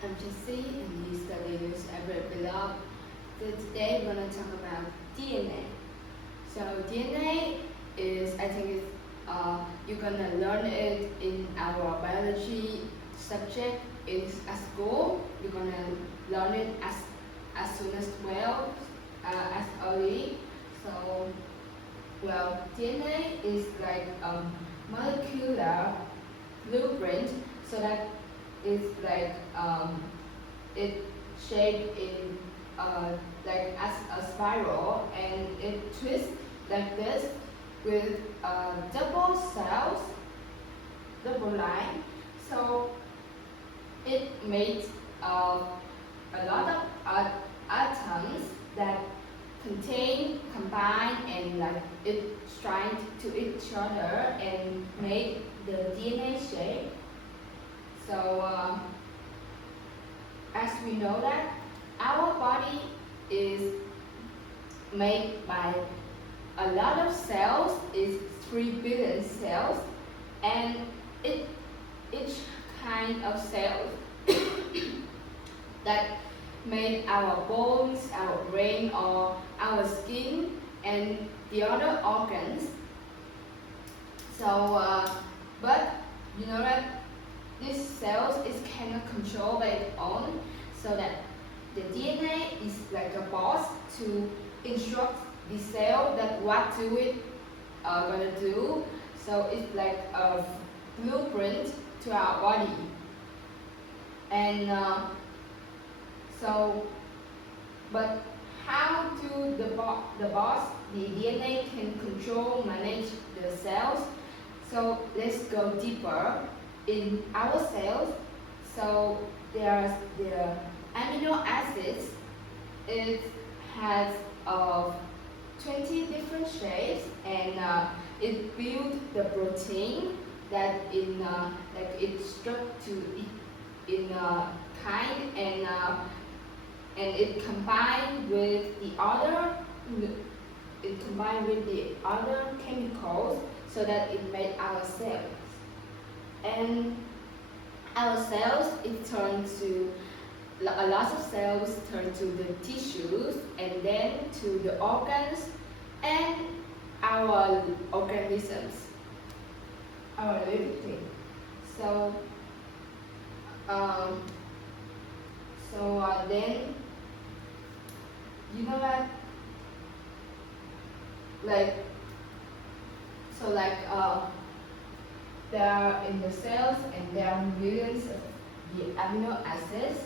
I'm Jessie and we study news ever below. So today we're going to talk about DNA. So DNA is, I think it's, you're going to learn it in our biology subject at school. You're going to learn it as soon as well, as early. So, well, DNA is like a molecular blueprint, so that it's like it shaped in like as a spiral, and it twists like this with double cells, double line. So it makes a lot of atoms that combine and like it strand to each other and make the DNA shape. So as we know that our body is made by a lot of cells, is 3 billion cells, and each kind of cells that made our bones, our brain, or our skin, and the other organs. So, but you know that these cells is cannot control by its own, so that the DNA is like a boss to instruct the cell that what do it gonna do. So it's like a blueprint to our body. And but how do the boss, the DNA can control, manage the cells? So let's go deeper in our cells. So there's the amino acids. It has 20 different shapes, and it builds the protein that like it struck to it in kind, and it combined with the other chemicals, so that it made our cells. And our cells, a lot of cells turn to the tissues, and then to the organs, and our organisms, our living things. So, then, you know what? There are in the cells, and there are millions of the amino acids,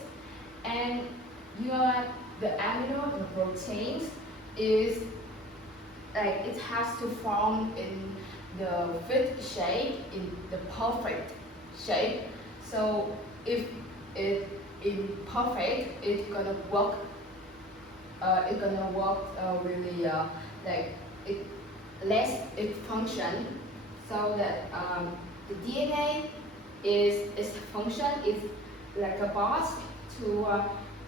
and you know what? The proteins is like it has to form in the fifth shape, in the perfect shape. So if it imperfect, it's gonna work. Really like it less its function, so that the DNA its function is like a boss to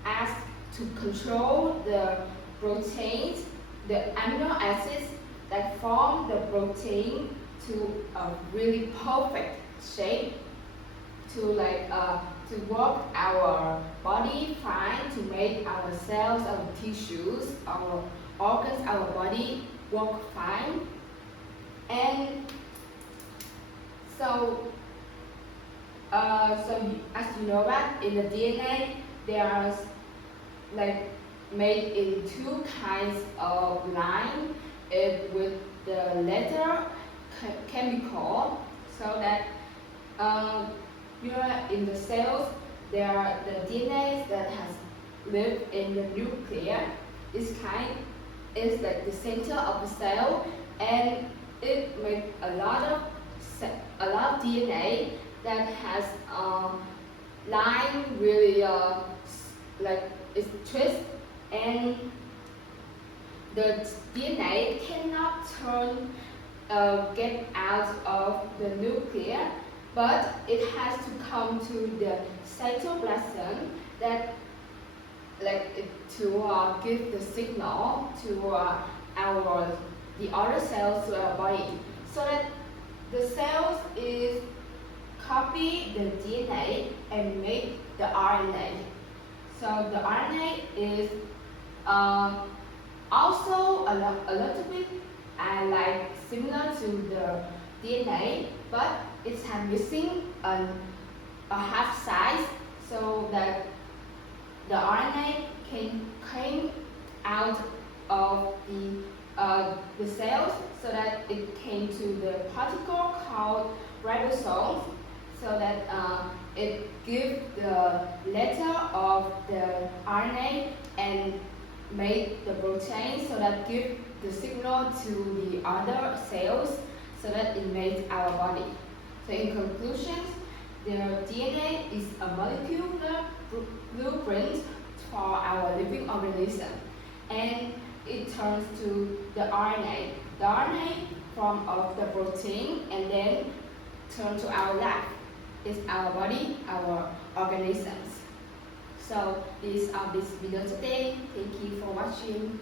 ask to control the proteins, the amino acids that form the protein to a really perfect shape, to to work our body fine, to make our cells, our tissues, our organs, our body work fine. And so as you know that in the DNA there are like made in 2 kinds of line, with the letter chemical, so that you know in the cells there are the DNA that has lived in the nucleus. This kind is like the center of the cell, and it makes a lot of DNA that has line really like it's twist, and the DNA cannot get out of the nucleus, but it has to come to the cytoplasm that to give the signal to the other cells to our body, so that the cells is copy take the DNA and make the RNA. So the RNA is also a little bit like similar to the DNA, but it's missing a half size so that the RNA can come out of the cells so that it came to the particle called ribosomes, so that it gives the letter of the RNA and make the protein, so that give the signal to the other cells so that it makes our body. So in conclusion, the DNA is a molecular blueprint for our living organism, and it turns to the RNA. The RNA form of the protein and then turn to our life. It's our body, our organisms. So this is this video today. Thank you for watching.